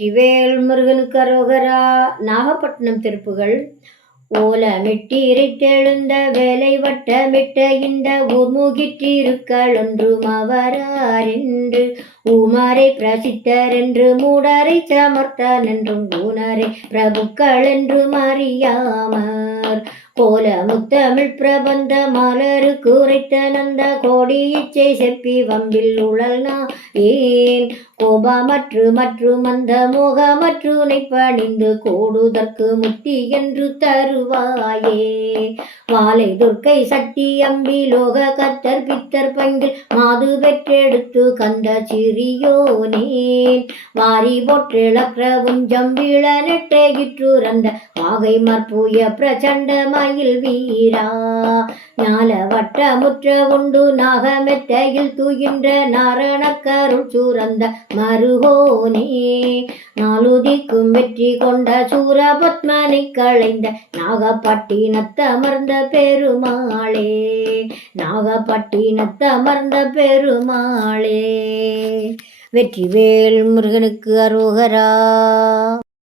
வெற்றிவேல் முருகனுக்கு அரோகரா. நாகப்பட்டினம் திருப்புகள். ஓலமிட்டிரைத்தெழுந்த வேலை வட்டமிட்ட இந்த ஊர்முகிற்றிருக்கள் ஒன்றும் அவராரென்று ஊமரை பிரசித்தர் என்று மூடரை சமர்த்தன் என்றும் ஊனரை பிரபுக்கள் என்று அறியாமர் போல முத்தமிழ் பிரபந்த மலரு குறைத்த நந்த கோடியிச்சை செப்பி வம்பில் உழல்னா ஏன் கோபமற்று மற்றும் அந்த மோகமற்று பணிந்து கூடுதற்கு முத்தி என்று தருவாயே. வாலை துர்க்கை சக்தி அம்பி லோக கத்தர் பித்தர் பங்கில் மாது பெற்றெடுத்து கந்த சிறியோனே வாரி போற்றிழக்கிற உஞ்சம் வீழ நெட்டையிற்றுறந்த வாகை மற்புய பிரச்சண்டமாய் மயில் வீரா. ஞால வட்ட முற்ற உண்டு நாகமெத்தையில் தூகின்ற நாரணக்கருள் சூரந்த மருகோனே. நாலுதிக்கும் வெற்றி கொண்ட சூரபத்மனை களைந்த நாகப்பட்டினத்தமர்ந்த பெருமாளே. நாகப்பட்டினத்தமர்ந்த பெருமாளே. வெற்றிவேல் முருகனுக்கு அரோகரா.